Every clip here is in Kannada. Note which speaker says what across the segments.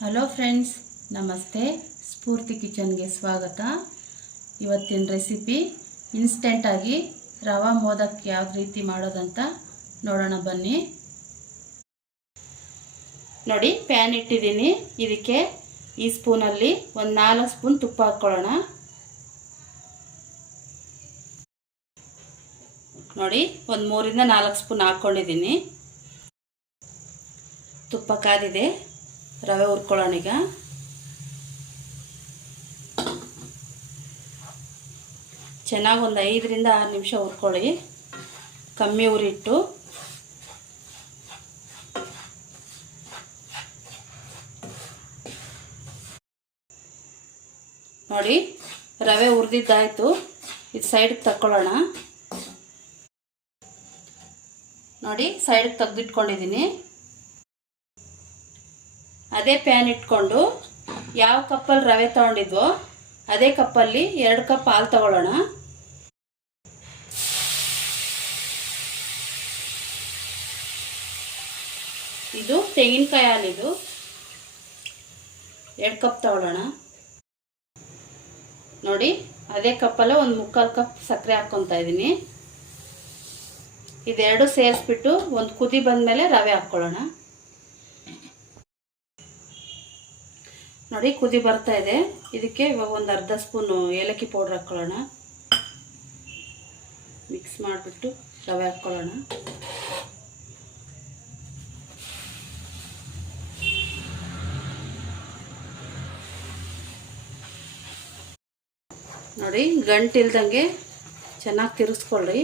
Speaker 1: ಹಲೋ ಫ್ರೆಂಡ್ಸ್ ನಮಸ್ತೆ. ಸ್ಫೂರ್ತಿ ಕಿಚನ್ಗೆ ಸ್ವಾಗತ. ಇವತ್ತಿನ ರೆಸಿಪಿ ಇನ್ಸ್ಟೆಂಟಾಗಿ ರವಾ ಮೋದಕ್ ಯಾವ ರೀತಿ ಮಾಡೋದಂತ ನೋಡೋಣ ಬನ್ನಿ. ನೋಡಿ ಪ್ಯಾನ್ ಇಟ್ಟಿದ್ದೀನಿ. ಇದಕ್ಕೆ ಈ ಸ್ಪೂನಲ್ಲಿ ಒಂದು ನಾಲ್ಕು ಸ್ಪೂನ್ ತುಪ್ಪ ಹಾಕ್ಕೊಳ್ಳೋಣ. ನೋಡಿ, ಒಂದು ಮೂರಿಂದ ನಾಲ್ಕು ಸ್ಪೂನ್ ಹಾಕ್ಕೊಂಡಿದ್ದೀನಿ. ತುಪ್ಪ ಕಾದಿದೆ. ರವೆ ಹುರ್ಕೊಳ್ಳೋಣ ಈಗ. ಚೆನ್ನಾಗಿ ಒಂದು ಐದರಿಂದ ಆರು ನಿಮಿಷ ಹುರ್ಕೊಳ್ಳಿ. ಕಮ್ಮಿ ಉರಿಟ್ಟು. ನೋಡಿ, ರವೆ ಹುರಿದಿದ್ದಾಯಿತು. ಇದು ಸೈಡ್ಗೆ ತಕ್ಕೊಳ್ಳೋಣ. ನೋಡಿ ಸೈಡ್ಗೆ ತೆಗೆದಿಟ್ಕೊಂಡಿದ್ದೀನಿ ಅದೇ ಪ್ಯಾನ್ ಇಟ್ಕೊಂಡು ಯಾವ ಕಪ್ಪಲ್ಲಿ ರವೆ ತೊಗೊಂಡಿದ್ವೋ ಅದೇ ಕಪ್ಪಲ್ಲಿ ಎರಡು ಕಪ್ ಹಾಲು ತಗೊಳ್ಳೋಣ. ಇದು ತೆಂಗಿನಕಾಯಿ ಹಾಲಿದು ಎರಡು ಕಪ್ ತಗೊಳ್ಳೋಣ. ನೋಡಿ, ಅದೇ ಕಪ್ಪಲ್ಲೇ ಒಂದು ಮುಕ್ಕಾಲು ಕಪ್ ಸಕ್ಕರೆ ಹಾಕ್ಕೊತಾ ಇದ್ದೀನಿ ಇದೆರಡು ಸೇರಿಸ್ಬಿಟ್ಟು ಒಂದು ಕುದಿ ಬಂದಮೇಲೆ ರವೆ ಹಾಕ್ಕೊಳ್ಳೋಣ. ನೋಡಿ ಕುದಿ ಬರ್ತಾ ಇದೆ. ಇದಕ್ಕೆ ಇವಾಗ ಒಂದು ಅರ್ಧ ಸ್ಪೂನು ಏಲಕ್ಕಿ ಪೌಡ್ರ್ ಹಾಕ್ಕೊಳ್ಳೋಣ ಮಿಕ್ಸ್ ಮಾಡಿಬಿಟ್ಟು ರವೆ ಹಾಕ್ಕೊಳ್ಳೋಣ ನೋಡಿ ಗಂಟಿಲ್ದಂಗೆ ಚೆನ್ನಾಗಿ ತಿರ್ಸ್ಕೊಳ್ಳಿ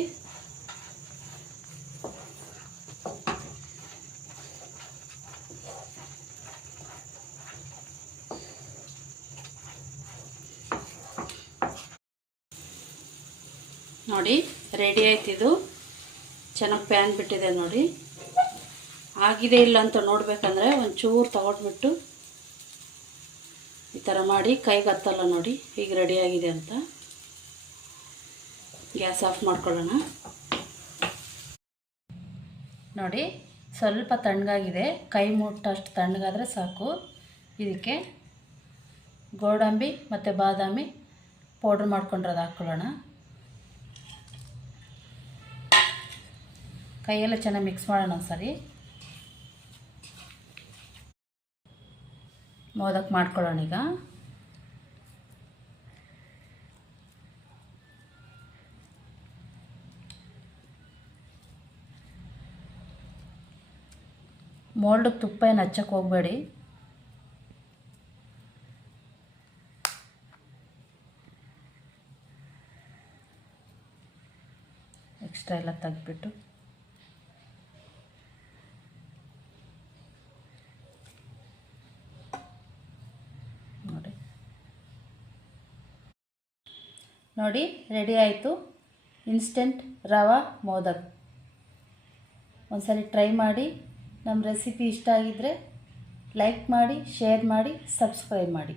Speaker 1: ನೋಡಿ ರೆಡಿ ಆಯ್ತಿದು ಚೆನ್ನಾಗಿ ಪ್ಯಾನ್ ಬಿಟ್ಟಿದೆ ನೋಡಿ. ಆಗಿದೆ ಇಲ್ಲ ಅಂತ ನೋಡಬೇಕಂದ್ರೆ ಒಂಚೂರು ತಗೊಂಡ್ಬಿಟ್ಟು ಈ ಥರ ಮಾಡಿ ಕೈಗೆ ಹತ್ತಲ್ಲ ನೋಡಿ ಈಗ ರೆಡಿ ಆಗಿದೆ ಅಂತ. ಗ್ಯಾಸ್ ಆಫ್ ಮಾಡ್ಕೊಳ್ಳೋಣ. ನೋಡಿ, ಸ್ವಲ್ಪ ತಣ್ಣಗಾಗಿದೆ. ಕೈ ಮುಟ್ಟಷ್ಟು ತಣ್ಣಗಾದರೆ ಸಾಕು. ಇದಕ್ಕೆ ಗೋಡಂಬಿ ಮತ್ತು ಬಾದಾಮಿ ಪೌಡ್ರ್ ಮಾಡ್ಕೊಂಡಿರೋದು ಹಾಕ್ಕೊಳ್ಳೋಣ ಕೈಯೆಲ್ಲ ಚೆನ್ನಾಗಿ ಮಿಕ್ಸ್ ಮಾಡೋಣ ಒಂದ್ಸರಿ. ಮೋದಕ್ ಮಾಡ್ಕೊಳ್ಳೋಣ ಈಗ. ಮೋಲ್ಡ್ ತುಪ್ಪ ಏನು ಹಚ್ಚಕ್ಕೆ ಹೋಗಬೇಡಿ. ಎಕ್ಸ್ಟ್ರಾ ಎಲ್ಲ ತೆಗ್ದ್ಬಿಟ್ಟು ನೋಡಿ ನೋಡಿ ರೆಡಿ ಆಯಿತು. ಇನ್ಸ್ಟೆಂಟ್ ರವಾ ಮೋದಕ್. ಒಂದ್ಸರಿ ಟ್ರೈ ಮಾಡಿ. ನಮ್ಮ ರೆಸಿಪಿ ಇಷ್ಟ ಆಗಿದ್ದರೆ ಲೈಕ್ ಮಾಡಿ ಶೇರ್ ಮಾಡಿ ಸಬ್ಸ್ಕ್ರೈಬ್ ಮಾಡಿ.